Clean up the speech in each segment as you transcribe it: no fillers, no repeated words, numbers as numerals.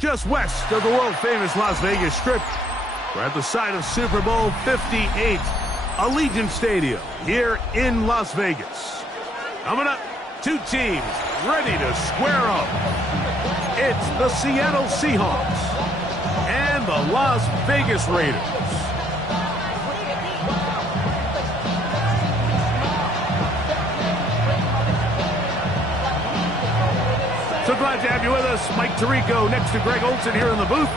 just west of the world-famous Las Vegas Strip. We're at the site of Super Bowl 58, Allegiant Stadium here in Las Vegas. Coming up, two teams ready to square up. It's the Seattle Seahawks and the Las Vegas Raiders. So glad to have you with us. Mike Tirico next to Greg Olsen here in the booth.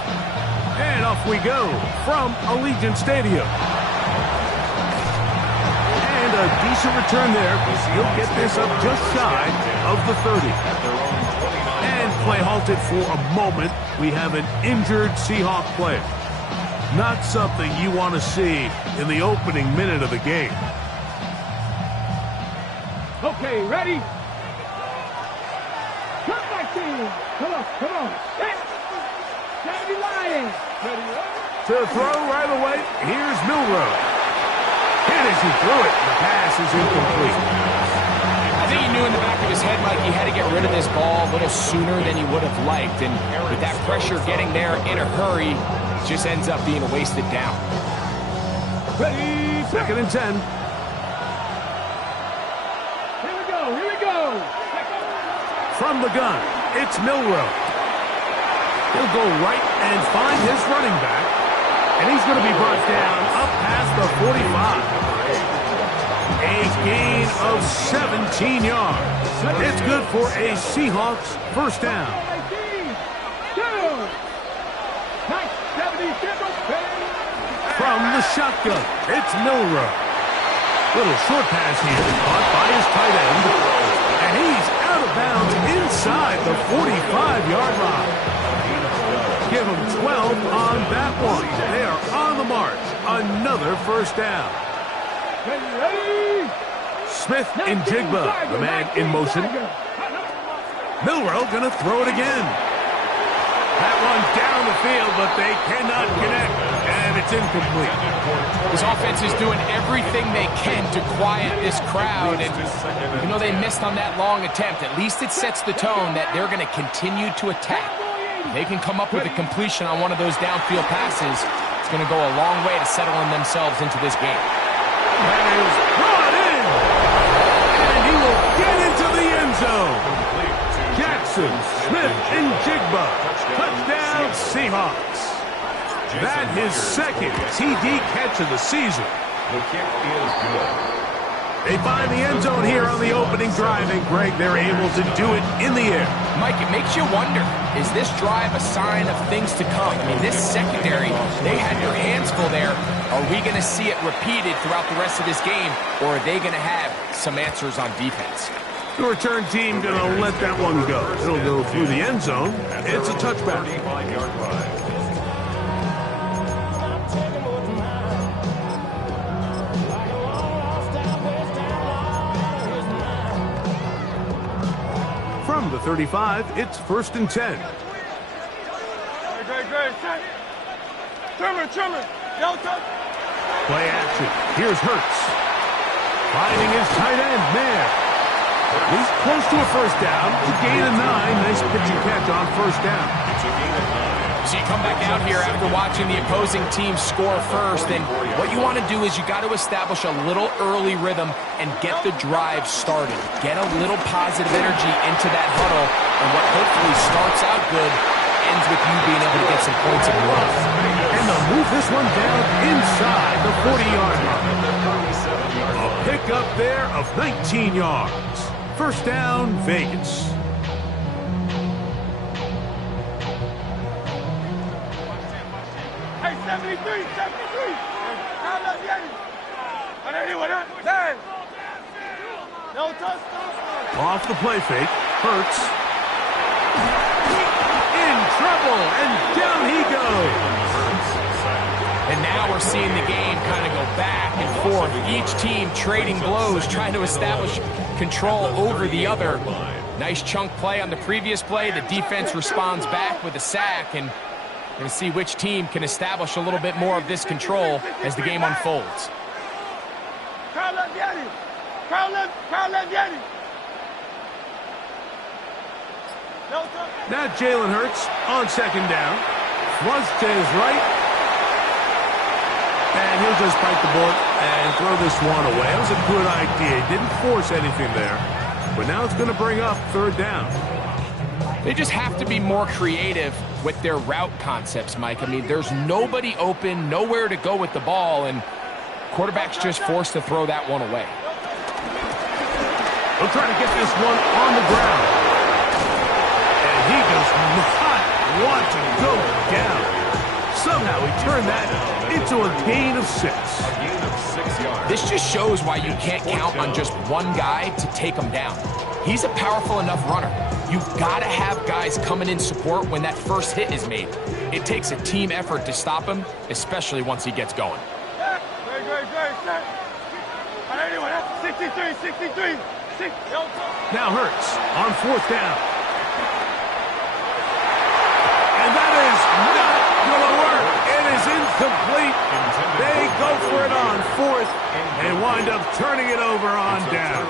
And off we go from Allegiant Stadium. And a decent return there because he'll get this up just shy of the 30. And play halted for a moment. We have an injured Seahawk player. Not something you want to see in the opening minute of the game. Okay, ready? Come back team. Come on. Ready, Lions. Ready. To throw right away, here's Milroe. And as he threw it, the pass is incomplete. I think he knew in the back of his head, Mike, he had to get rid of this ball a little sooner than he would have liked. And with that pressure getting there in a hurry, it just ends up being a wasted down. Ready, 2nd and 10. Here we go. From the gun, it's Milroe. He'll go right and find his running back. And he's going to be brought down up past the 45. A gain of 17 yards. It's good for a Seahawks first down. From the shotgun, it's Milroe. Little short pass here, caught by his tight end. And he's out of bounds inside the 45-yard line. Give him 12 on that one. They are on the march. Another first down. Smith and Jigba, the man in motion. Milroe going to throw it again. That one down the field, but they cannot connect, and it's incomplete. His offense is doing everything they can to quiet this crowd, and you know they missed on that long attempt. At least it sets the tone that they're going to continue to attack. If they can come up with a completion on one of those downfield passes, it's going to go a long way to settling themselves into this game. That is brought in, and he will get into the end zone. Jackson, Smith, and Jigba. Touchdown, Seahawks. That his second TD catch of the season. The kick is good. They find the end zone here on the opening drive, and Greg, they're able to do it in the air. Mike, it makes you wonder, is this drive a sign of things to come? I mean, this secondary, they had their hands full there. Are we going to see it repeated throughout the rest of this game, or are they going to have some answers on defense? The return team going to let that one go. It'll go through the end zone. It's a touchback. 35-yard line. From the 35, it's 1st and 10. Great. Trimmer. Play action. Here's Hurts. Finding his tight end, Mayer. He's close to a first down. To gain a 9. Nice pitch and catch on first down. So you come back out here after watching the opposing team score first, and what you want to do is you got to establish a little early rhythm and get the drive started. Get a little positive energy into that huddle, and what hopefully starts out good ends with you being able to get some points of your own. And they'll move this one down inside the 40-yard line. A pickup there of 19 yards. First down, Vegas. Hey, 73. No touchdown. Off the play fake. Hurts. In trouble, and down he goes. And now we're seeing the game kind of go back and forth. Each team trading blows, trying to establish control over the other. Nice chunk play on the previous play. The defense responds back with a sack, and we're going to see which team can establish a little bit more of this control as the game unfolds. Now Jalen Hurts on second down. Flush to his right. And he'll just bite the bullet and throw this one away. That was a good idea. He didn't force anything there. But now it's going to bring up third down. They just have to be more creative with their route concepts, Mike. I mean, there's nobody open, nowhere to go with the ball, and quarterback's just forced to throw that one away. He'll try to get this one on the ground. And he does not want to go down. Somehow he turned that into a gain of 6. This just shows why you can't count on just one guy to take him down. He's a powerful enough runner. You've got to have guys coming in support when that first hit is made. It takes a team effort to stop him, especially once he gets going. 63. Now Hurts on fourth down. And that is not going to work. It is incomplete. They go for it on fourth and wind up turning it over on down.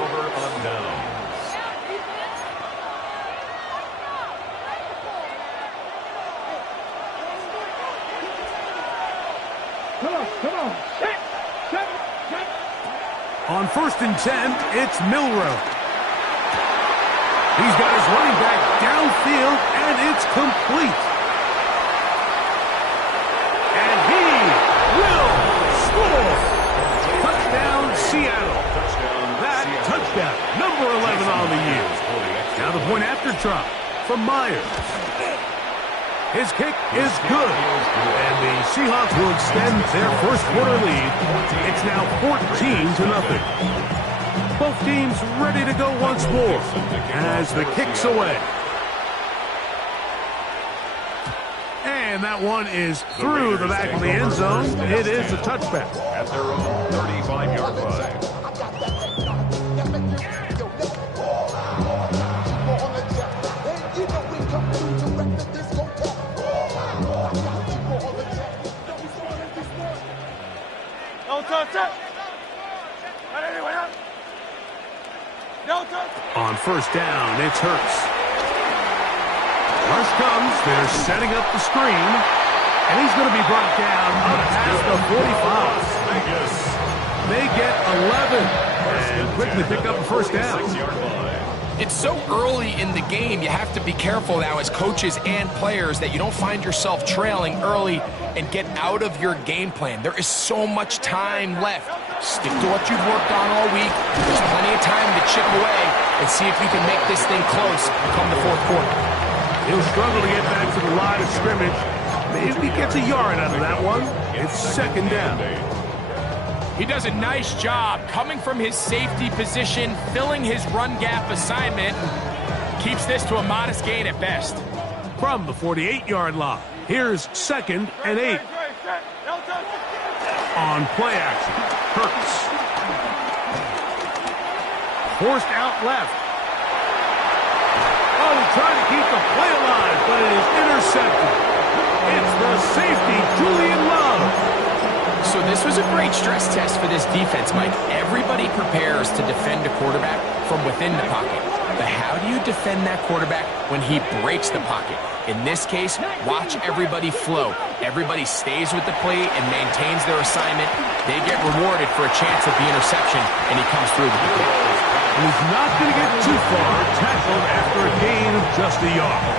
Come on. Set. On first and 10, it's Milroe. He's got his running back downfield, and it's complete. And he will score. Touchdown, Seattle. That touchdown, number 11 on the year. Now the point after try from Myers. His kick is good, and the Seahawks will extend their first quarter lead. It's now 14-0. Both teams ready to go once more as the kick's away. And that one is through the back of the end zone. It is a touchback. At their own 35-yard line. On first down, it's Hurts. Rush comes. They're setting up the screen. And he's going to be brought down up past the 45. They get 11 and quickly pick up a first down. It's so early in the game, you have to be careful now as coaches and players that you don't find yourself trailing early and get out of your game plan. There is so much time left. Stick to what you've worked on all week. There's plenty of time to chip away and see if you can make this thing close come the fourth quarter. He'll struggle to get back to the line of scrimmage. Maybe he gets a yard out of that one. It's second down. He does a nice job coming from his safety position, filling his run gap assignment, keeps this to a modest gain at best. From the 48-yard line, here's second and 8. On play action, Hurts. Forced out left. Oh, trying to keep the play alive, but it is intercepted. It's the safety, Julian Love. So this was a great stress test for this defense, Mike. Everybody prepares to defend a quarterback from within the pocket. But how do you defend that quarterback when he breaks the pocket? In this case, watch everybody flow. Everybody stays with the play and maintains their assignment. They get rewarded for a chance at the interception, and he comes through with the pick. And he's not going to get too far, tackled after a gain of just a yard.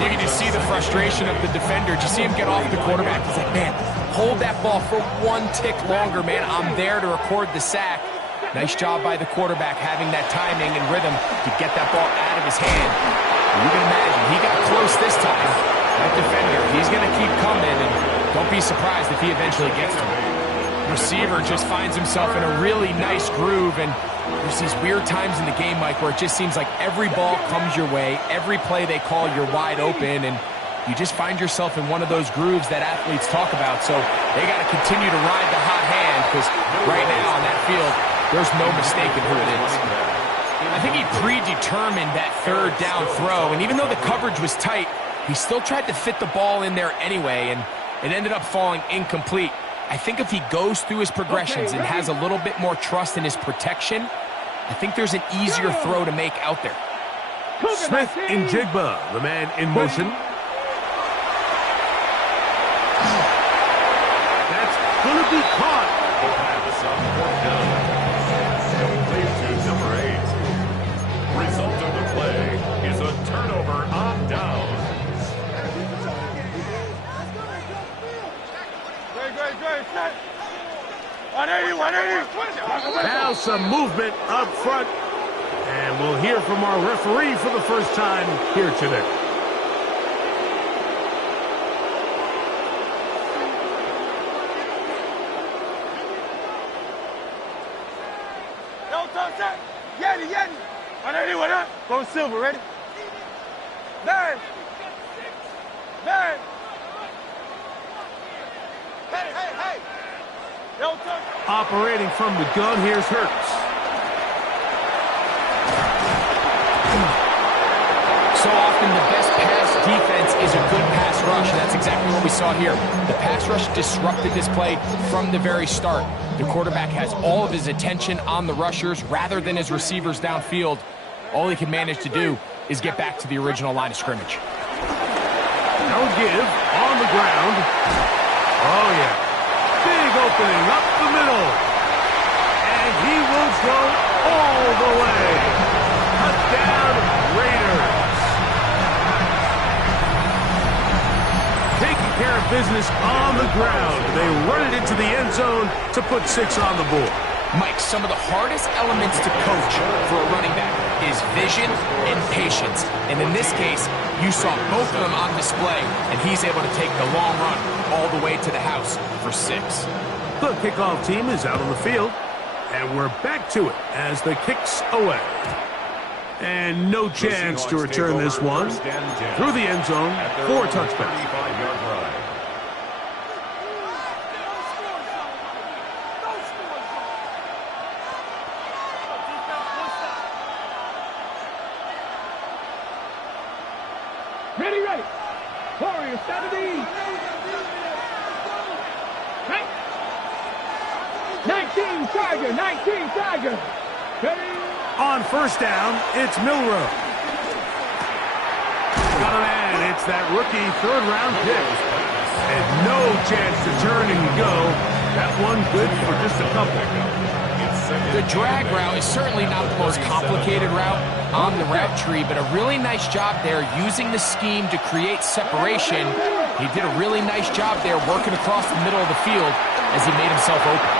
You can just see the frustration of the defender. Just see him get off the quarterback. He's like, man, hold that ball for one tick longer, man. I'm there to record the sack. Nice job by the quarterback having that timing and rhythm to get that ball out of his hand. And you can imagine, he got close this time. That defender, he's going to keep coming, and don't be surprised if he eventually gets to him. Receiver just finds himself in a really nice groove, and there's these weird times in the game, Mike, where it just seems like every ball comes your way, every play they call, you're wide open, and you just find yourself in one of those grooves that athletes talk about. So they got to continue to ride the hot hand, because right now on that field, there's no mistaking who it is. I think he predetermined that third down throw, and even though the coverage was tight, he still tried to fit the ball in there anyway, and it ended up falling incomplete. I think if he goes through his progressions and has a little bit more trust in his protection, I think there's an easier throw to make out there. Smith-Njigba, the man in motion. That's going to be caught. Complete to number 8. Result of the play is a turnover on down. Great. 180. Now some movement up front. And we'll hear from our referee for the first time here today. Yeti. 180. Go silver, ready? Nine. Hey. Operating from the gun, here's Hurts. So often the best pass defense is a good pass rush, and that's exactly what we saw here. The pass rush disrupted this play from the very start. The quarterback has all of his attention on the rushers rather than his receivers downfield. All he can manage to do is get back to the original line of scrimmage. No give on the ground. Oh, yeah. Big opening up the middle. And he will go all the way. Touchdown, Raiders. Taking care of business on the ground. They run it into the end zone to put 6 on the board. Mike, some of the hardest elements to coach for a running back is vision and patience. And in this case, you saw both of them on display, and he's able to take the long run all the way to the house for 6. The kickoff team is out on the field, and we're back to it as the kicks away. And no chance to return this one through the end zone for a touchback. 35-yard line. Ready. Warriors, 70. 19 Tiger. Ready. On first down, it's Milroe. And it's that rookie third-round pick. And no chance to turn and go. That one good for just a couple. The drag route is certainly not the most complicated route on the route tree, but a really nice job there using the scheme to create separation. He did a really nice job there working across the middle of the field as he made himself open.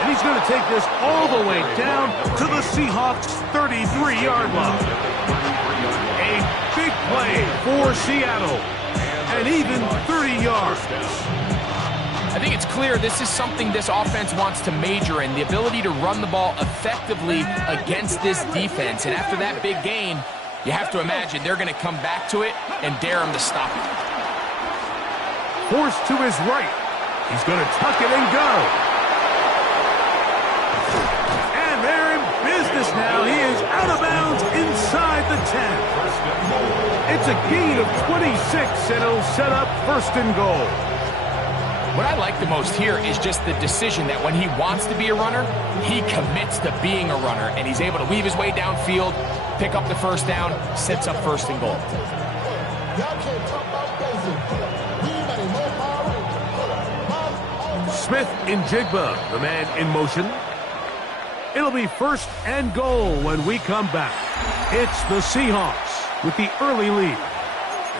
And he's going to take this all the way down to the Seahawks' 33-yard line. A big play for Seattle. And even 30 yards. I think it's clear this is something this offense wants to major in, the ability to run the ball effectively against this defense. And after that big gain, you have to imagine they're going to come back to it and dare him to stop it. Forced to his right. He's going to tuck it and go. And they're in business now. He is out of bounds inside the 10. It's a gain of 26, and it'll set up first and goal. What I like the most here is just the decision that when he wants to be a runner, he commits to being a runner, and he's able to weave his way downfield, pick up the first down, sets up first and goal. Smith-Njigba, the man in motion. It'll be first and goal when we come back. It's the Seahawks with the early lead.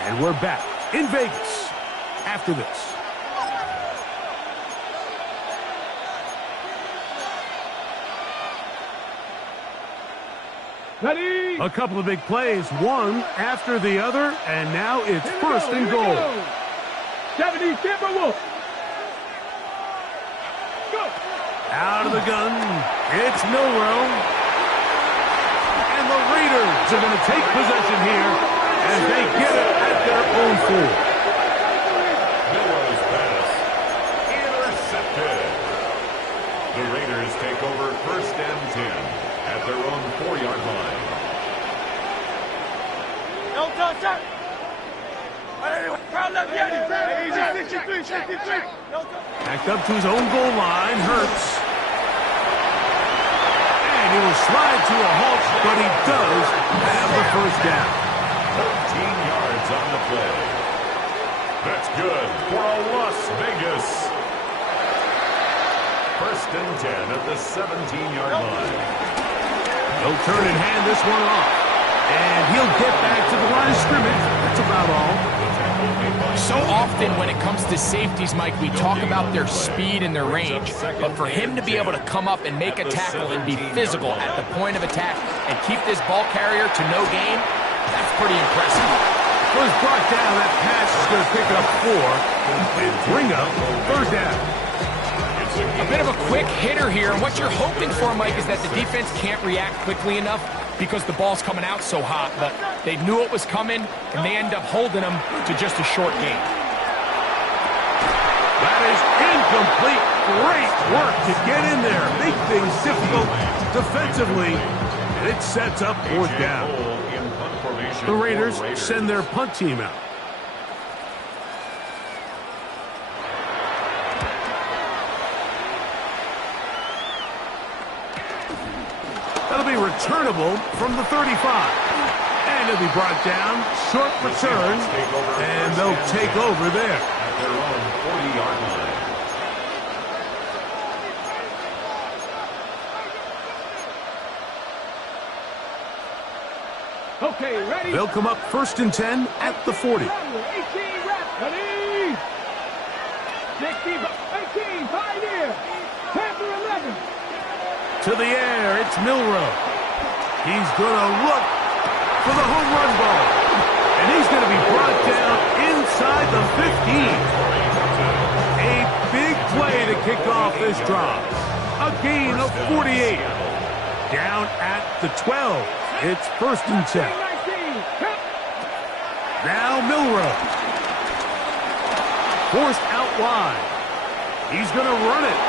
And we're back in Vegas after this. Ready. A couple of big plays, one after the other, and now it's first and goal. 70 Timberwolves. Go. Out of the gun, it's Milroe. And the Raiders are going to take possession here as they get it at their own 4. Milroe's pass intercepted. The Raiders take over first and 10 at their own 4-yard line. No touchdown. Easy, 63. Back up to his own goal line, Hurts. And he will slide to a halt, but he does have the first down. 14 yards on the play. That's good for Las Vegas. First and 10 at the 17-yard line. He'll turn and hand this one off. And he'll get back to the line of scrimmage. That's about all. So often when it comes to safeties, Mike, we talk about their speed and their range. But for him to be able to come up and make a tackle and be physical at the point of attack and keep this ball carrier to no gain, that's pretty impressive. Was brought down. That pass is going to pick up 4 and bring up third down. A bit of a quick hitter here. And what you're hoping for, Mike, is that the defense can't react quickly enough because the ball's coming out so hot. But they knew it was coming, and they end up holding them to just a short gain. That is incomplete. Great work to get in there. Make things difficult defensively. And it sets up fourth down. The Raiders send their punt team out. That'll be returnable from the 35. And it'll be brought down. Short return. And they'll take over there. At their own 40-yard line. Okay, ready? They'll come up first and 10 at the 40. 18 reps. Ready? 60, 18, pioneer. Panther 11. To the air, it's Milroe. He's going to look for the home run ball. And he's going to be brought down inside the 15. A big play to kick off this drive. A gain of 48. Down at the 12. It's first and 10. Now Milroe. Forced out wide. He's going to run it.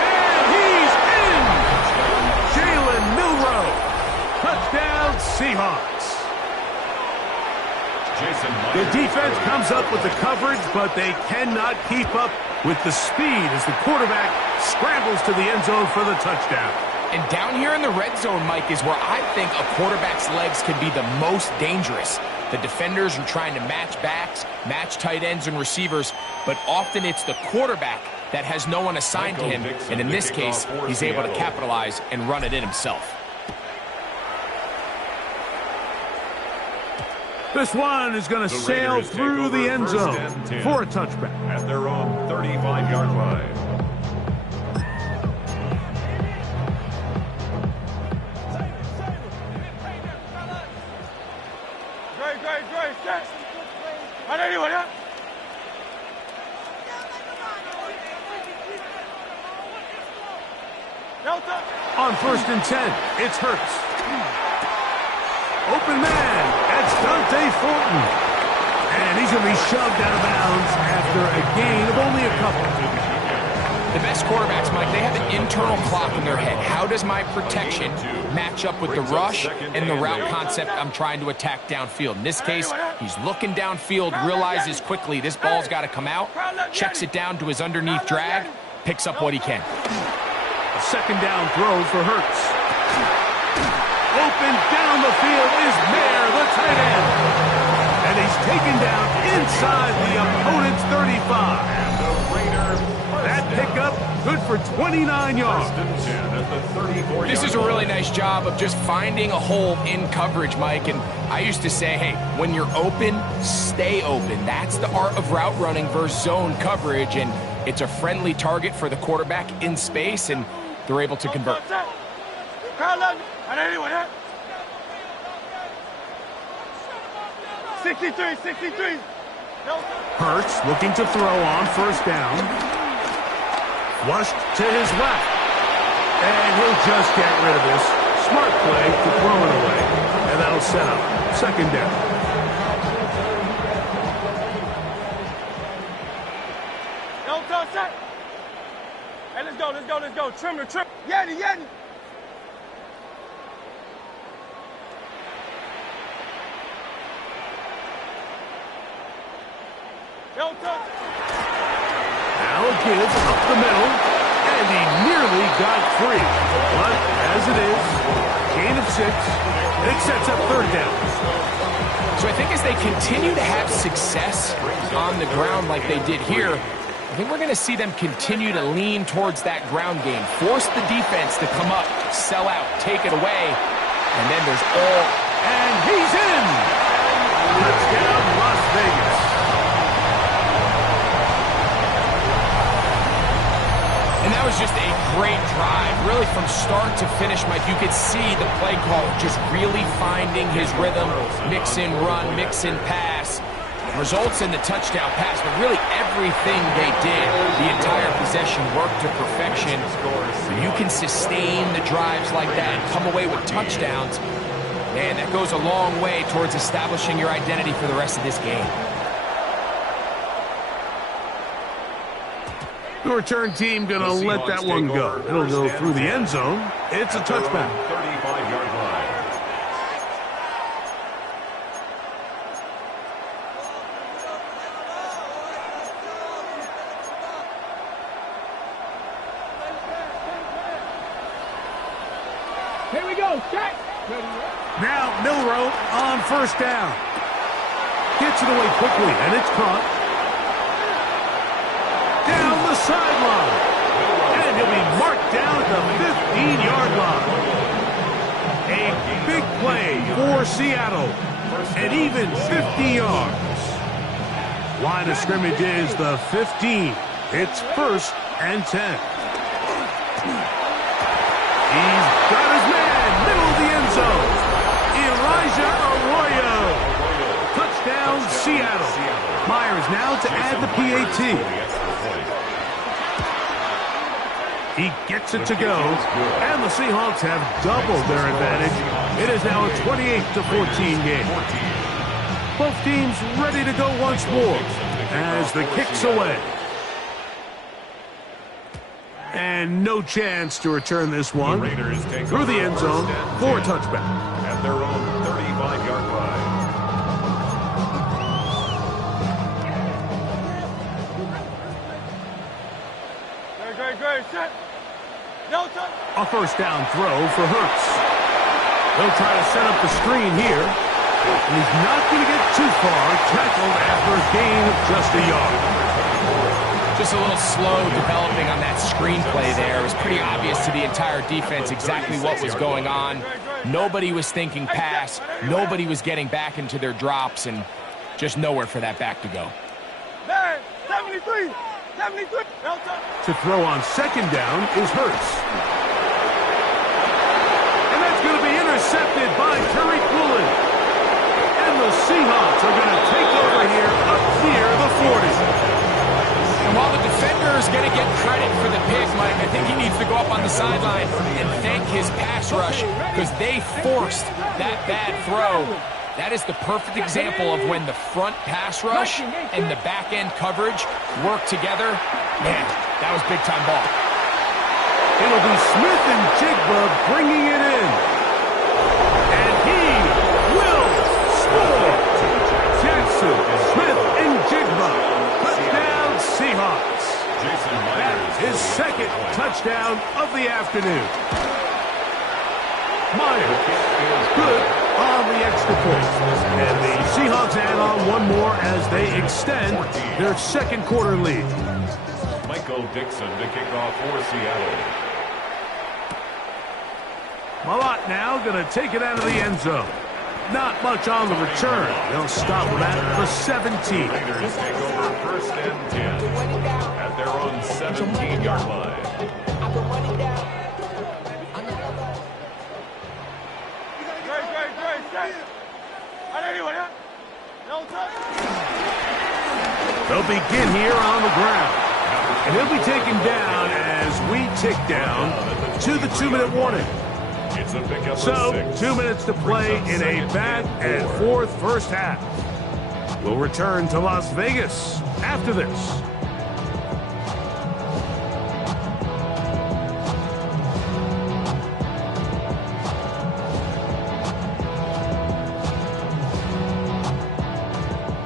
And he's in! Jalen Milroe. Touchdown Seahawks. The defense comes up with the coverage, but they cannot keep up with the speed as the quarterback scrambles to the end zone for the touchdown. And down here in the red zone, Mike, is where I think a quarterback's legs can be the most dangerous. The defenders are trying to match backs, match tight ends and receivers, but often it's the quarterback that has no one assigned to him, and in this case, he's able to capitalize and run it in himself. This one is going to sail through the end zone for a touchback. At their own 35-yard line. On first and 10, it's Hurts. Open man, that's Dante Fulton. And he's going to be shoved out of bounds after a gain of only a couple. The best quarterbacks, Mike, they have an internal clock in their head. How does my protection match up with the rush and the route concept I'm trying to attack downfield? In this case, he's looking downfield, realizes quickly this ball's got to come out, checks it down to his underneath drag, picks up what he can. A second down throw for Hurts. Open down the field is Mayer, the tight end. And he's taken down inside the opponent's 35. And the Raiders. That pickup good for 29 yards. This is a really nice job of just finding a hole in coverage, Mike. And I used to say, hey, when you're open, stay open. That's the art of route running versus zone coverage. And it's a friendly target for the quarterback in space, and they're able to convert. 63. Hurts looking to throw on first down. Flushed to his left. And he'll just get rid of this. Smart play to throw it away. And that'll set up second down. Hey, let's go. Trim. Yeti. Now a give up the middle. And he nearly got free. But as it is, gain of 6. And it sets up third down. So I think as they continue to have success on the ground like they did here, I think we're going to see them continue to lean towards that ground game. Force the defense to come up, sell out, take it away. And then there's all... And he's in! Touchdown, Las Vegas. And that was just a great drive. Really from start to finish, Mike, you could see the play call just really finding his rhythm. Mix in run, mix in pass. Results in the touchdown pass, but really everything they did, the entire possession worked to perfection. When you can sustain the drives like that and come away with touchdowns, man, that goes a long way towards establishing your identity for the rest of this game. The return team going to let that one go. It'll go through the end zone. It's a touchback. 35-yard line. Here we go, check. Now Milroe on first down. Gets it away quickly, and it's caught. Down the sideline. And he'll be marked down at the 15-yard line. A big play for Seattle. And even 50 yards. Line of scrimmage is the 15. It's 1st and 10. He's got his man, middle of the end zone. Elijah Arroyo. Touchdown, Seattle. Myers now to add the PAT. He gets it to go, and the Seahawks have doubled their advantage. It is now a 28-14 game. Both teams ready to go once more as the kick's away. And no chance to return this one through the end zone for a touchback. At their own 35-yard line. Great, set. No touch. A first down throw for Hurts. They'll try to set up the screen here. And he's not going to get too far. Tackled after a gain of just a yard. Just a little slow developing on that screenplay there. It was pretty obvious to the entire defense exactly what was going on. Nobody was thinking pass. Nobody was getting back into their drops, and just nowhere for that back to go. 73. 73. To throw on second down is Hurts. And that's going to be intercepted by Tariq Woolen. And the Seahawks are going to take over here up near the 40. And while the defender is going to get credit for the pick, Mike, I think he needs to go up on the sideline and thank his pass rush because they forced that bad throw. That is the perfect example of when the front pass rush and the back-end coverage work together. Man, that was big-time ball. It'll be Smith and Jigba bringing it in. And he will score. Jackson, Smith, and Jigba. Touchdown, Seahawks. That is his second touchdown of the afternoon. Myers is good on the extra point. And the Seahawks add on one more as they extend their second quarter lead. Michael Dixon to kick off for Seattle. Malott now going to take it out of the end zone. Not much on the return. They'll stop him at the 17. Raiders take over 1st and 10 at their own 17-yard line. They'll begin here on the ground. And he'll be taken down as we tick down to the 2-minute warning. So, 2 minutes to play in a back-and-forth first half. We'll return to Las Vegas after this.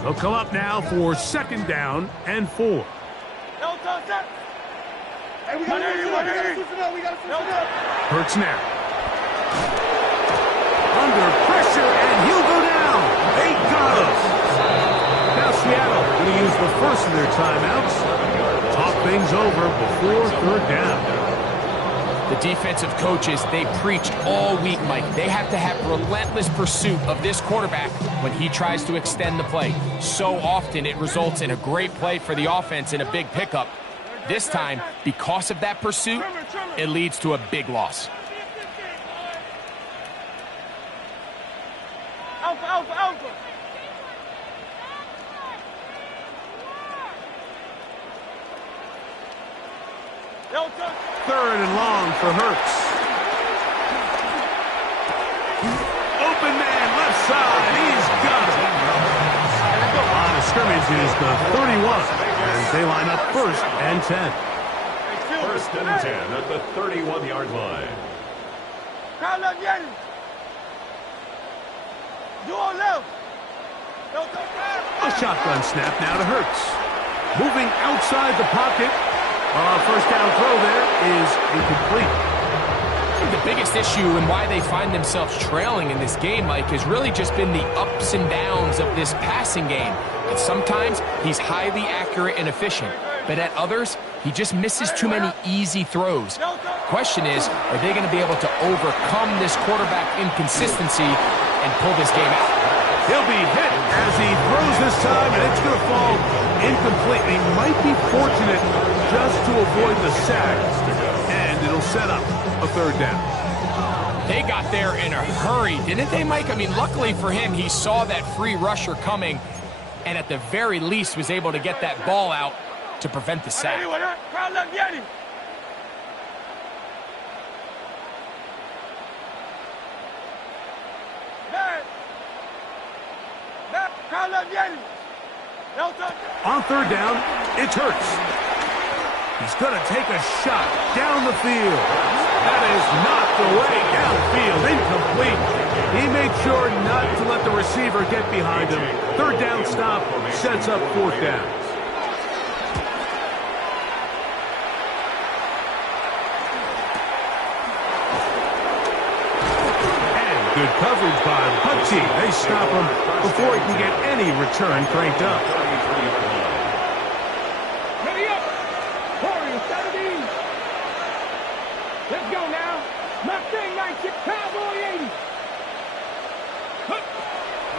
They'll come up now for 2nd down and 4. Hurts now. Under pressure, and he'll go down. They got him. Now Seattle going to use the first of their timeouts. Talk things over before third down. The defensive coaches, they preached all week, Mike. They have to have relentless pursuit of this quarterback when he tries to extend the play. So often it results in a great play for the offense and a big pickup. This time, because of that pursuit, it leads to a big loss. Third and long for Hurts. Open man, left side. He's got it. Line of scrimmage is the 31 as they line up first and 10. First and 10 at the 31-yard line. A shotgun snap now to Hurts. Moving outside the pocket. First down throw there is incomplete. The biggest issue and why they find themselves trailing in this game, Mike, has really just been the ups and downs of this passing game. And sometimes he's highly accurate and efficient, but at others, he just misses too many easy throws. Question is, are they going to be able to overcome this quarterback inconsistency and pull this game out? He'll be hit as he throws this time, and it's going to fall incomplete. He might be fortunate just to avoid the sack, and it'll set up a third down. They got there in a hurry, didn't they, Mike? I mean, luckily for him, he saw that free rusher coming, and at the very least was able to get that ball out to prevent the sack. On third down, it's Hurts. He's going to take a shot down the field. That is knocked away downfield, incomplete. He made sure not to let the receiver get behind him. Third down stop sets up fourth down. And good coverage by Hutchie. They stop him before he can get any return cranked up.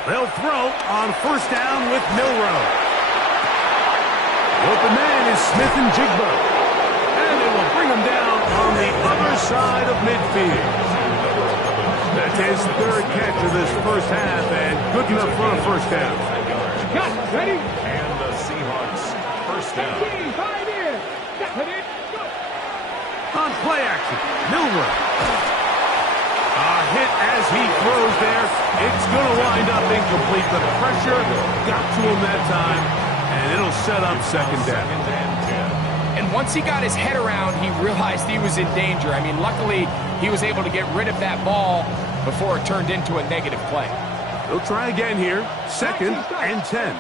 They'll throw on first down with Milroe. Open man is Smith-Njigba. And they will bring him down on the other side of midfield. That's his third catch of this first half, and good enough for a first down. Ready? And the Seahawks first down. On play action, Milroe. Hit as he throws there. It's going to wind up incomplete. The pressure got to him that time, and it'll set up second down. And once he got his head around, he realized he was in danger. I mean, luckily, he was able to get rid of that ball before it turned into a negative play. They'll try again here. Second and 10.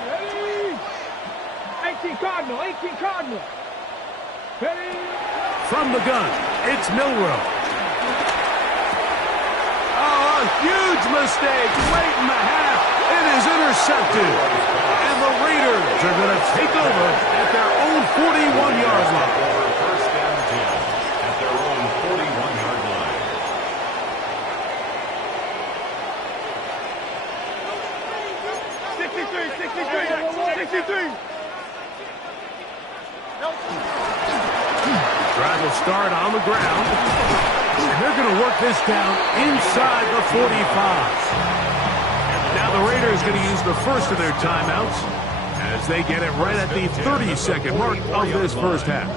18 Cardinal, 18 Cardinal. From the gun, it's Milroe. A huge mistake late in the half. It is intercepted. And the Raiders are going to take over at their own 41-yard line. First and 10 at their own 41-yard line. The drive will start on the ground. And they're going to work this down inside the 45. Now the Raiders going to use the first of their timeouts as they get it right at the 30-second mark of this first half.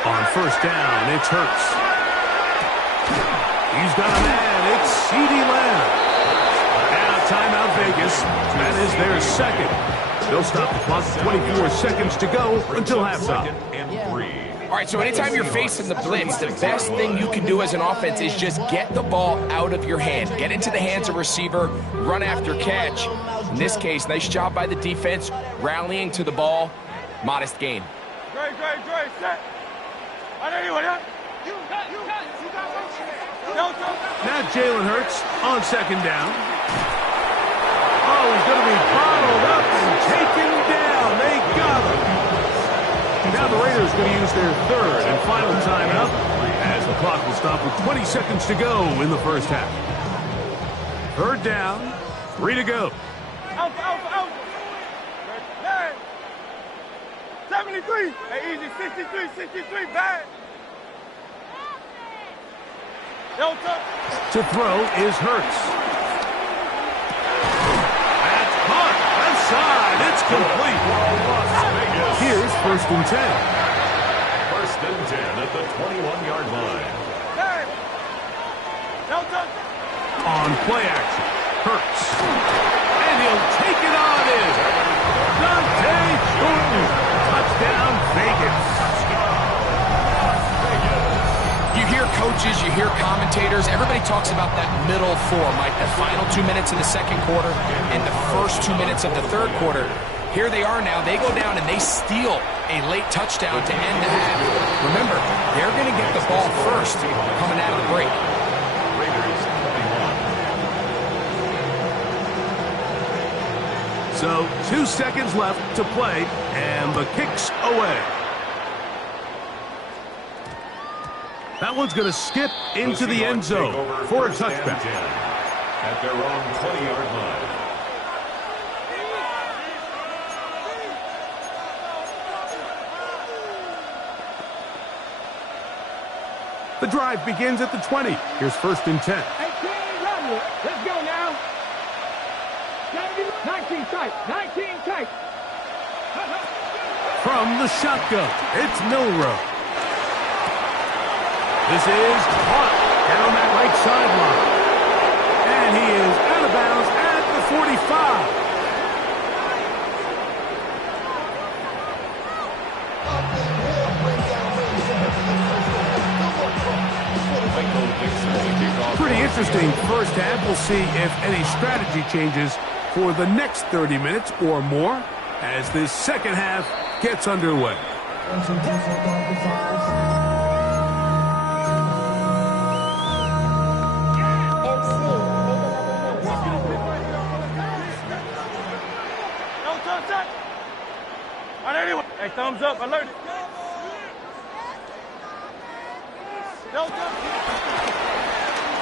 On first down, it's Hurts. He's got a man. It's CeeDee Lamb. Now timeout Vegas. That is their second. They'll stop the clock with 24 seconds to go until halftime. All right, so anytime you're facing the blitz, the best thing you can do as an offense is just get the ball out of your hand. Get into the hands of receiver, run after catch. In this case, nice job by the defense, rallying to the ball. Modest gain. Great, set. Now Jalen Hurts on second down. Oh, he's going to be bottled up and taken down. They got him. Now the Raiders going to use their third and final timeout as the clock will stop with 20 seconds to go in the first half. Third down, 3 to go. Out. 73. Hey, easy. 63, bad. To throw is Hurts. That's caught. Left side. It's complete. Here's 1st and 10. 1st and 10 at the 21-yard line. On play action, Hurts. And he'll take it on in. Dante Jordan. Touchdown, Vegas. You hear coaches, you hear commentators, everybody talks about that middle four, Mike, the final 2 minutes of the second quarter and the first 2 minutes of the third quarter. Here they are now. They go down and they steal a late touchdown to end the half. Remember, they're going to get the ball first coming out of the break. Raiders So 2 seconds left to play, and the kick's away. That one's going to skip into the end zone for a touchback. At their own 20-yard line. The drive begins at the 20. Here's 1st and 10. 18, let's go now. 19 tight. From the shotgun, it's Milroe. This is caught down that right sideline. And he is out of bounds at the 45. Pretty interesting first half. We'll see if any strategy changes for the next 30 minutes or more as this second half gets underway. Hey, thumbs up, alert.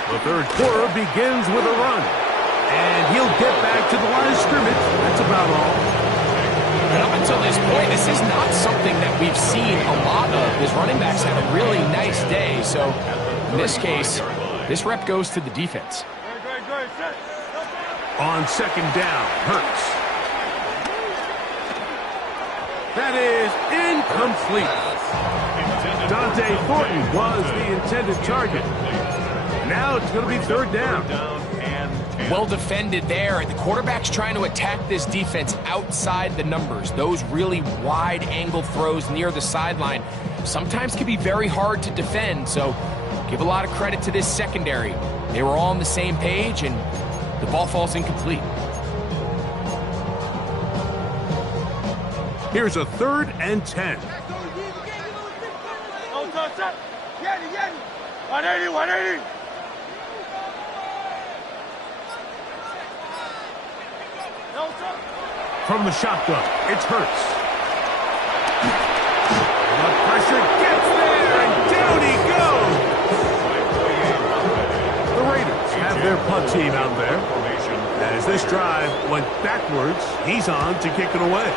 The third quarter begins with a run. And he'll get back to the line of scrimmage. That's about all. And up until this point, this is not something that we've seen a lot of. His running backs had a really nice day. So in this case, this rep goes to the defense. On second down, Hurts. That is incomplete. Dante Thornton was the intended target. Now it's going to be third down. Well defended there. The quarterback's trying to attack this defense outside the numbers. Those really wide angle throws near the sideline sometimes can be very hard to defend. So give a lot of credit to this secondary. They were all on the same page and the ball falls incomplete. Here's a 3rd and 10. 180. From the shotgun, it's Hurts. The pressure gets there, and down he goes. The Raiders have their punt team out there. As this drive went backwards, he's on to kick it away.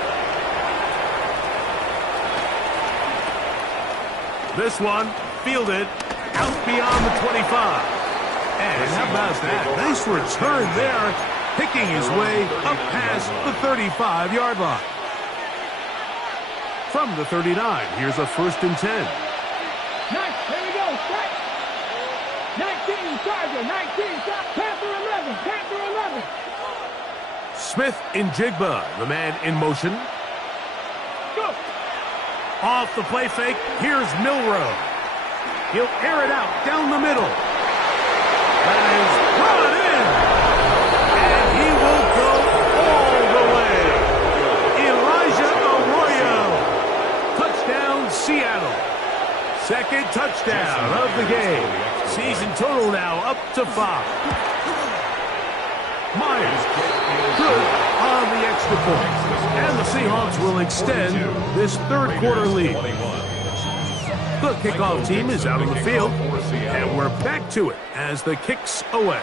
This one fielded out beyond the 25. And how about that? Nice return there, picking his way up past the 35-yard line. From the 39, here's a 1st and 10. Nice, here we go, strike. 19, Charger, 19, Panther 11, Panther 11. Smith-Njigba, the man in motion. Go. Off the play fake, here's Milroe. He'll air it out down the middle. That is brought in. And he will go all the way. Elijah Arroyo. Touchdown, Seattle. Second touchdown of the game. Season total now up to 5. Myers, good on the extra point. And the Seahawks will extend this third quarter lead. The kickoff team is out on the field, and we're back to it as the kick's away.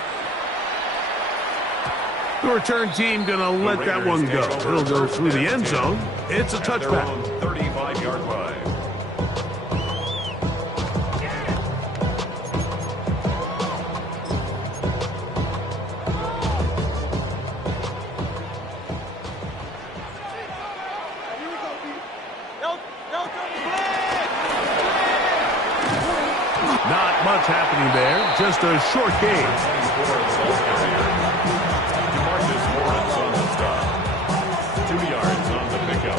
The return team going to let that one go. It'll go through the end zone. It's a touchback. 35-yard line. Not much happening there, just a short game. DeMarcus Lawrence on the stop. 2 yards on the pickup.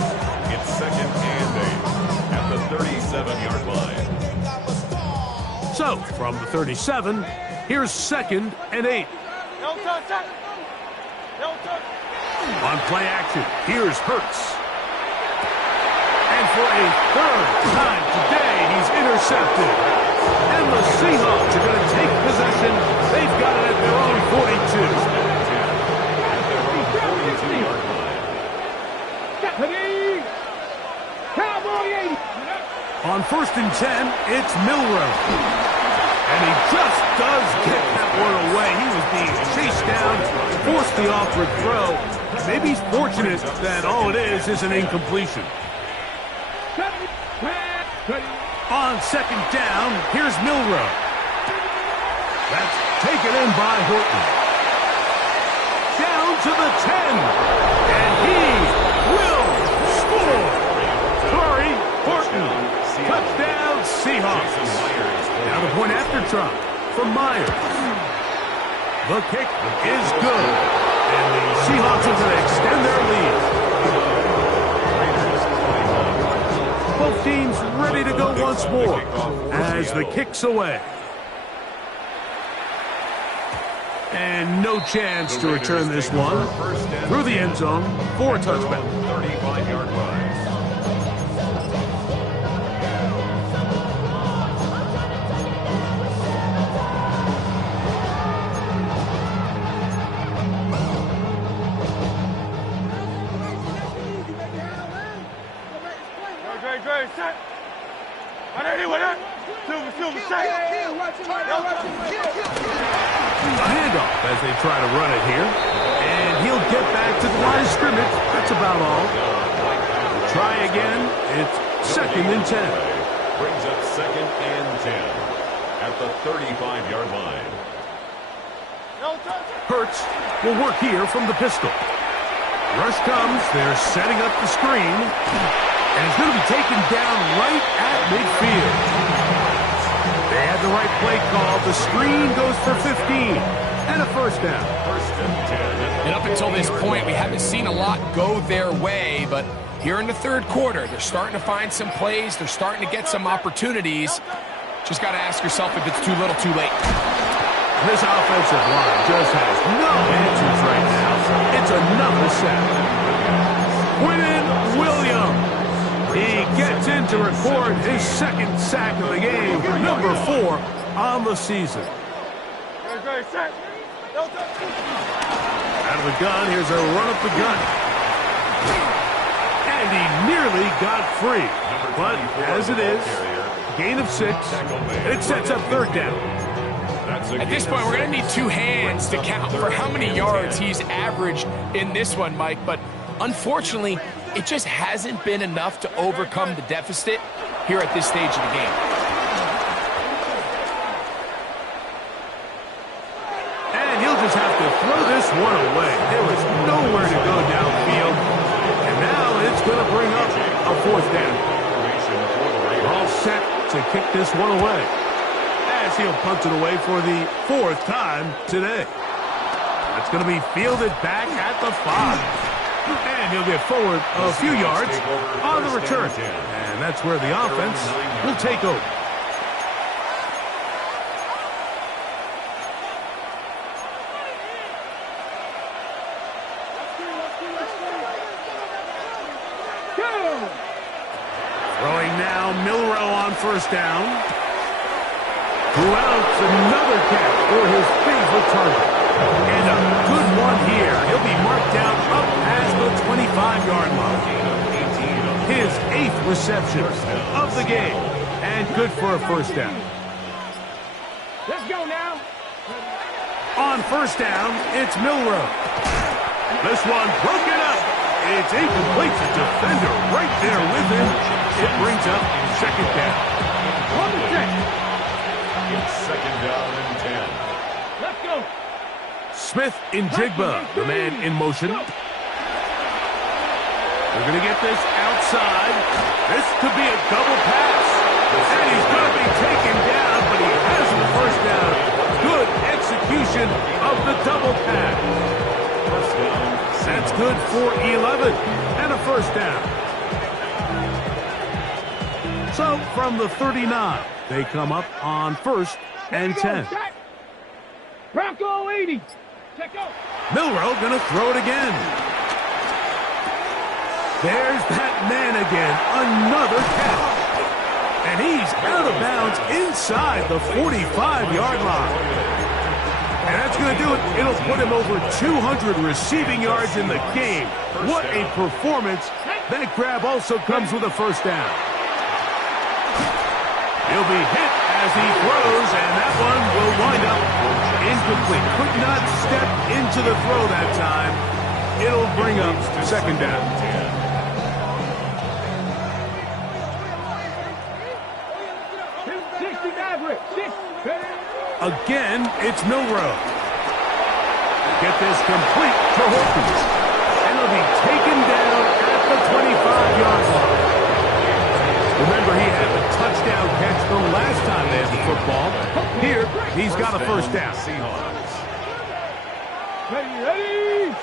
It's 2nd and 8 at the 37-yard line. So, from the 37, here's 2nd and 8. On play action, here's Hurts. And for a third time today, he's intercepted. And the Seahawks are going to take possession. They've got it at their own 42. Cowboy 80. On 1st and 10, it's Milroe. And he just does get that one away. He was being chased down, forced the awkward throw. Maybe he's fortunate that all it is an incompletion. On 2nd down, here's Milroe. That's taken in by Horton. Down to the 10. And he will score. Corey Horton. Touchdown, Seahawks. Now the point after try from Myers. The kick is good. And the Seahawks are going to extend their lead. Both teams ready to go once more as the kick's away. And no chance to return this one through the end zone for a touchback. 35-yard line. A handoff as they try to run it here. And he'll get back to the line of scrimmage. That's about all. Try again. It's 2nd and 10. Brings up 2nd and 10 at the 35-yard line. Hurts will work here from the pistol. Rush comes. They're setting up the screen. And it's going to be taken down right at midfield. They had the right play call. The screen goes for 15. And a first down. 1st and 10. And up until this point, we haven't seen a lot go their way, but here in the third quarter, they're starting to find some plays. They're starting to get some opportunities. Just got to ask yourself if it's too little, too late. This offensive line just has no answers right now. It's another sack. Quinnen Williams. He gets in to record his 2nd sack of the game, number 4 on the season. Out of the gun, here's a run up the gut. And he nearly got free. But as it is, gain of 6, and it sets up 3rd down. At this point, we're going to need 2 hands to count for how many yards he's averaged in this one, Mike. But unfortunately, it just hasn't been enough to overcome the deficit here at this stage of the game. And he'll just have to throw this one away. There was nowhere to go downfield. And now it's going to bring up a 4th down. All set to kick this one away. As he'll punt it away for the 4th time today. That's going to be fielded back at the 5. And he'll get forward a few yards on the return. And that's where the offense will take over. Throwing now, Milroe on first down. Throughout another catch for his favorite target. And a good one here. He'll be marked down up past the 25-yard line. His 8th reception of the game. And good for a first down. Let's go now. On first down, it's Milroe. This one broken up. It's incomplete to defender right there with him. It brings up second down. On the check. It's second down and 10. Let's go. Smith in Jigba, the man in motion. They're going to get this outside. This could be a double pass. And he's going to be taken down, but he has the first down. Good execution of the double pass. First down. That's good for 11 and a first down. So from the 39, they come up on first and 10. Bronco 80. Check out. Milroe going to throw it again. There's that man again. Another catch. And he's out of bounds inside the 45-yard line. And that's going to do it. It'll put him over 200 receiving yards in the game. What a performance. That grab also comes with a first down. He'll be hit as he throws, and that one will wind up incomplete. Could not step into the throw that time. It'll bring up second down. Again, it's Milroe. Get this complete to Hawkins. And he'll be taken down at the 25-yard line. Remember, he had the touchdown catch the last time they had the football. Here, he's got a first down. Ready.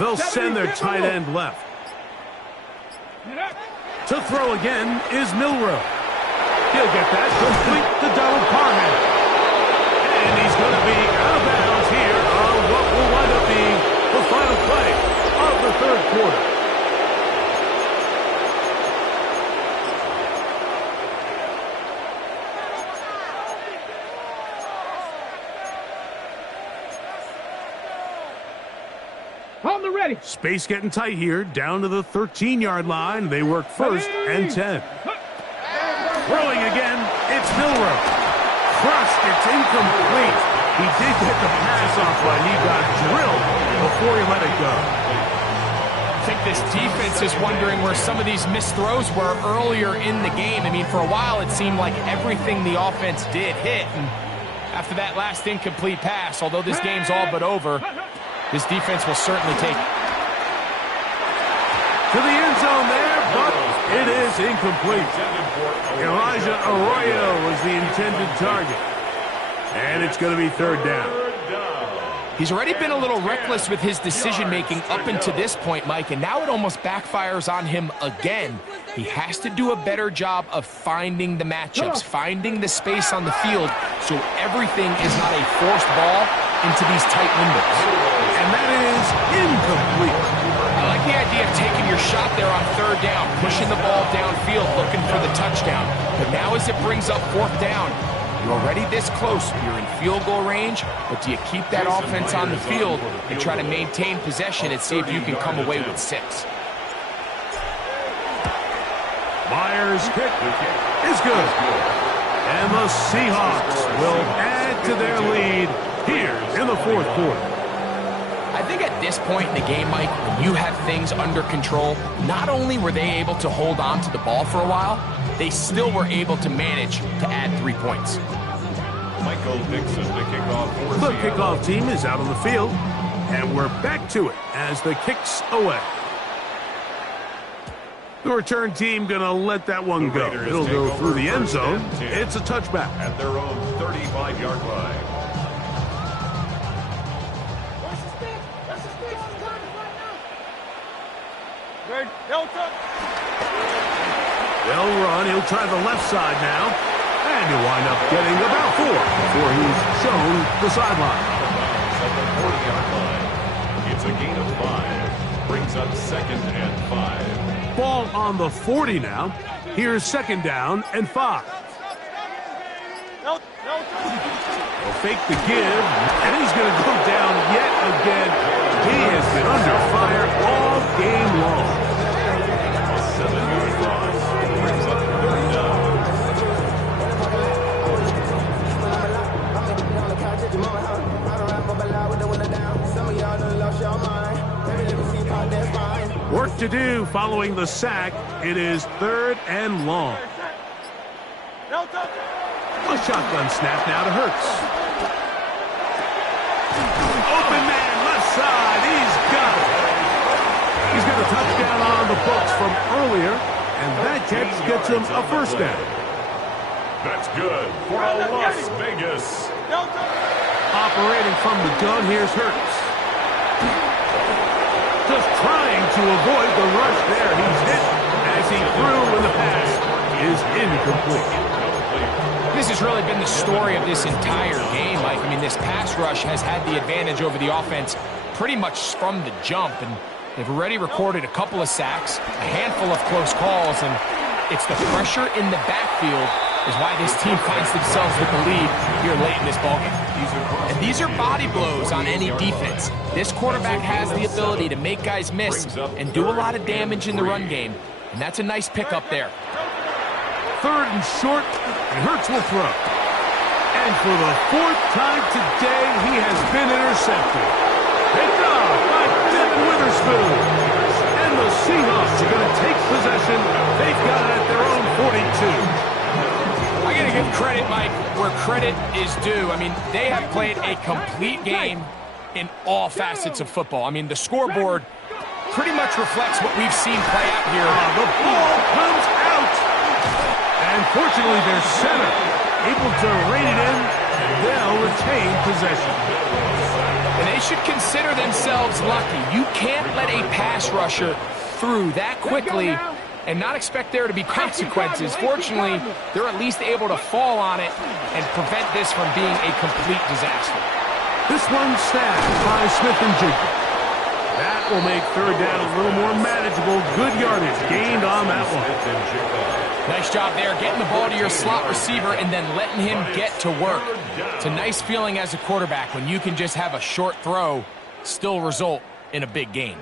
They'll send their tight end left. To throw again is Milroe. He'll get that complete to Donald Parham. And he's going to be out of bounds here on what will wind up being the final play of the third quarter. On the ready. Space getting tight here, down to the 13-yard line. They work first and 10. Throwing again, it's Milroe. Crushed, it's incomplete. He did get the pass off, but he got drilled before he let it go. I think this defense is wondering where some of these missed throws were earlier in the game. I mean, for a while it seemed like everything the offense did hit. And after that last incomplete pass, although this game's all but over, this defense will certainly take it. To the end zone there, but it is incomplete. Elijah Arroyo was the intended target. And it's going to be third down. He's already been a little reckless with his decision-making up until this point, Mike, and now it almost backfires on him again. He has to do a better job of finding the matchups, finding the space on the field, so everything is not a forced ball into these tight windows. And that is incomplete. I like the idea of taking your shot there on third down, pushing the ball downfield, looking for the touchdown. But now as it brings up fourth down, you're already this close. You're in field goal range, but do you keep that offense on the field and try to maintain possession and see if you can come away with 6? Myers' kick is good. And the Seahawks will add to their lead here in the fourth quarter. I think at this point in the game, Mike, when you have things under control, not only were they able to hold on to the ball for a while, they still were able to manage to add 3 points. Michael Dixon, the kickoff. The kickoff team is out on the field, and we're back to it as the kick's away. The return team going to let that one go. It'll go through the end zone. It's a touchback. At their own 35-yard line. They'll run. He'll try the left side now. And he'll wind up getting about 4 before he's shown the sideline. At the 40-yard line. It's a gain of 5. Brings up 2nd and 5. Ball on the 40 now. Here's 2nd down and 5. He'll fake the give, and he's going to go down yet again. He has been under fire all game long. 7-yard loss. Brings up 3rd down. Work to do following the sack. It is 3rd and long. A shotgun snap now to Hurts. Open man, left side. He's got it. He's got a touchdown on the books from earlier, and that catch gets him a 1st down. That's good for a Las Vegas. Operating from the gun, here's Hurts. Just trying to avoid the rush there. He's hit as he threw, and the pass is incomplete. This has really been the story of this entire game, Mike. I mean, this pass rush has had the advantage over the offense pretty much from the jump, and they've already recorded a couple of sacks, a handful of close calls, and it's the pressure in the backfield is why this team finds themselves with the lead here late in this ballgame. And these are body blows on any defense. This quarterback has the ability to make guys miss and do a lot of damage in the run game, and that's a nice pickup there. 3rd and short, and Hurts will throw. And for the 4th time today, he has been intercepted. Picked off by Devin Witherspoon. And the Seahawks are going to take possession. They've got it at their own 42. I got to give credit, Mike, where credit is due. I mean, they have played a complete game in all facets of football. I mean, the scoreboard pretty much reflects what we've seen play out here. The ball comes out. And fortunately, their center able to rein it in, and they'll retain possession. And they should consider themselves lucky. You can't let a pass rusher through that quickly and not expect there to be consequences. Fortunately, they're at least able to fall on it and prevent this from being a complete disaster. This one snapped by Smith-Njigba. That will make 3rd down a little more manageable. Good yardage gained on that one. Nice job there, getting the ball to your slot receiver and then letting him get to work. It's a nice feeling as a quarterback when you can just have a short throw still result in a big gain.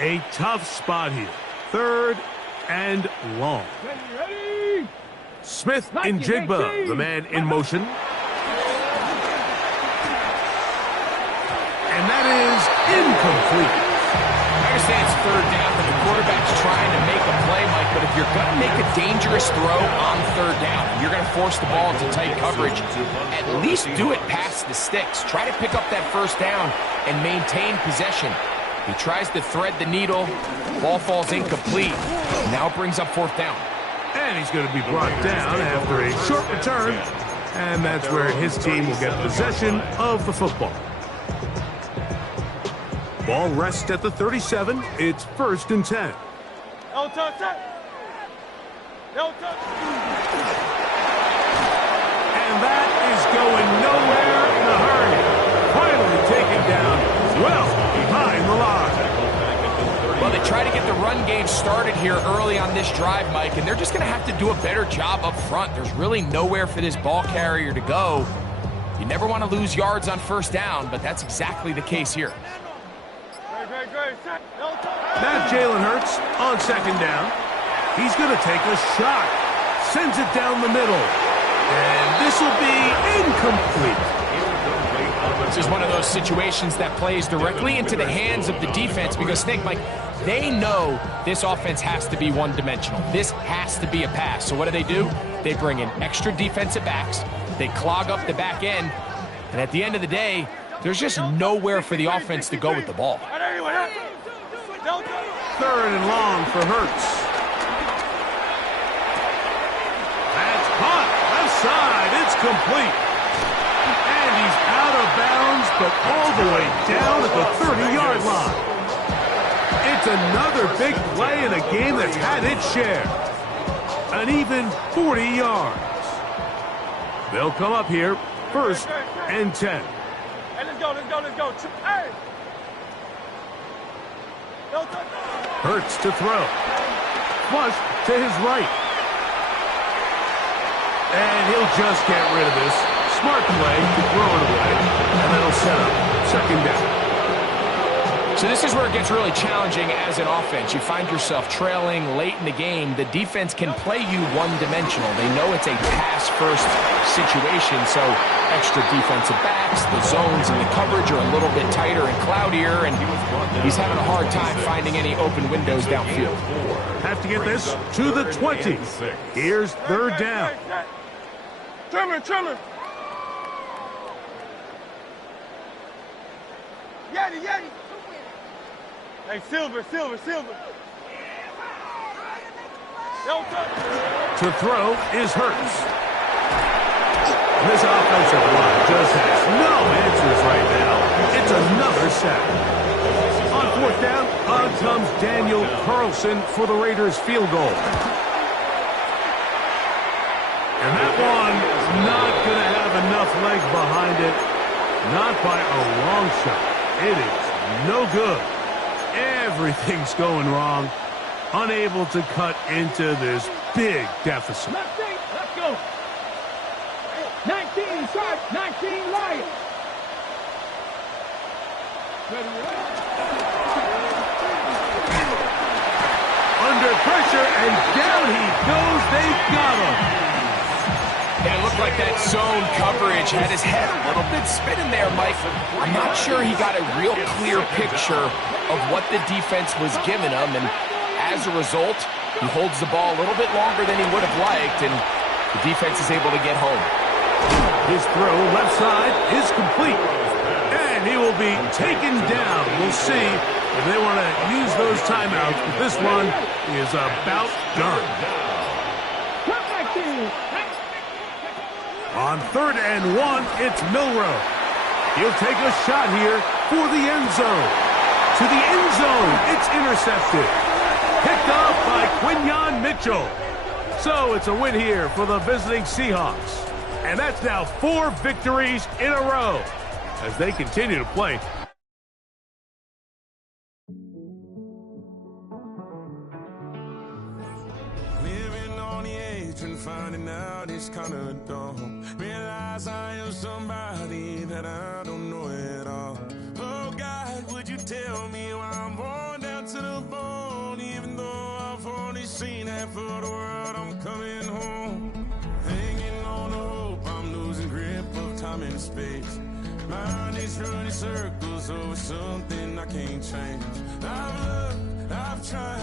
A tough spot here. 3rd and long. Smith-Njigba, the man in motion. And that is incomplete. I understand it's 3rd down, but the quarterback's trying to make a play, Mike, but if you're going to make a dangerous throw on 3rd down, you're going to force the ball into tight coverage, at least do it past the sticks. Try to pick up that 1st down and maintain possession. He tries to thread the needle. Ball falls incomplete. Now brings up 4th down. And he's going to be brought down after a short return. And that's where his team will get possession of the football. Ball rests at the 37. It's 1st and 10. No touch. No touch. And that is going nowhere in a hurry. Finally taken down well behind the line. Well, they try to get the run game started here early on this drive, Mike, and they're just going to have to do a better job up front. There's really nowhere for this ball carrier to go. You never want to lose yards on 1st down, but that's exactly the case here. Now Jalen Hurts on 2nd down. He's going to take a shot. Sends it down the middle. And this will be incomplete. This is one of those situations that plays directly into the hands of the defense because, Snake, Mike, they know this offense has to be one-dimensional. This has to be a pass. So what do? They bring in extra defensive backs. They clog up the back end. And at the end of the day, there's just nowhere for the offense to go with the ball. 3rd and long for Hurts. That's caught. Left side. It's complete. And he's out of bounds but all the way down at the 30-yard line. It's another big play in a game that's had its share. An even 40 yards. They'll come up here, 1st and 10. Hey, let's go. Hey! Hurts to throw. Flush to his right. And he'll just get rid of this. Smart play to throw it away. And that'll set up 2nd down. So this is where it gets really challenging as an offense. You find yourself trailing late in the game. The defense can play you one-dimensional. They know it's a pass-first situation, so extra defensive backs, the zones and the coverage are a little bit tighter and cloudier, and he's having a hard time finding any open windows downfield. Have to get this to the 20. Here's 3rd down. Trimmer. Yeti. Hey, Silver. To throw is Hurts. This offensive line just has no answers right now. It's another sack. On 4th down, on comes Daniel Carlson for the Raiders field goal. And that one not going to have enough leg behind it. Not by a long shot. It is no good. Everything's going wrong. Unable to cut into this big deficit. Let's go. 19 sharp, 19 light. Under pressure, and down he goes. They got him. And it looked like that zone coverage had his head a little bit spinning there, Mike. I'm not sure he got a real clear picture of what the defense was giving him, and as a result, he holds the ball a little bit longer than he would have liked, and the defense is able to get home. His throw left side is complete, and he will be taken down. We'll see if they want to use those timeouts, but this one is about done. On 3rd and 1, it's Milroe. He'll take a shot here for the end zone. To the end zone, it's intercepted. Picked off by Quinyon Mitchell. So it's a win here for the visiting Seahawks. And that's now 4 victories in a row as they continue to play. Living on the edge and finding out it's kind of dumb. Realize I am somebody that I don't know at all. Oh God, would you tell me why I'm worn down to the bone? Even though I've only seen half of the world, I'm coming home. Hanging on the hope, I'm losing grip of time and space. Mind is running circles over something I can't change. I've looked, I've tried.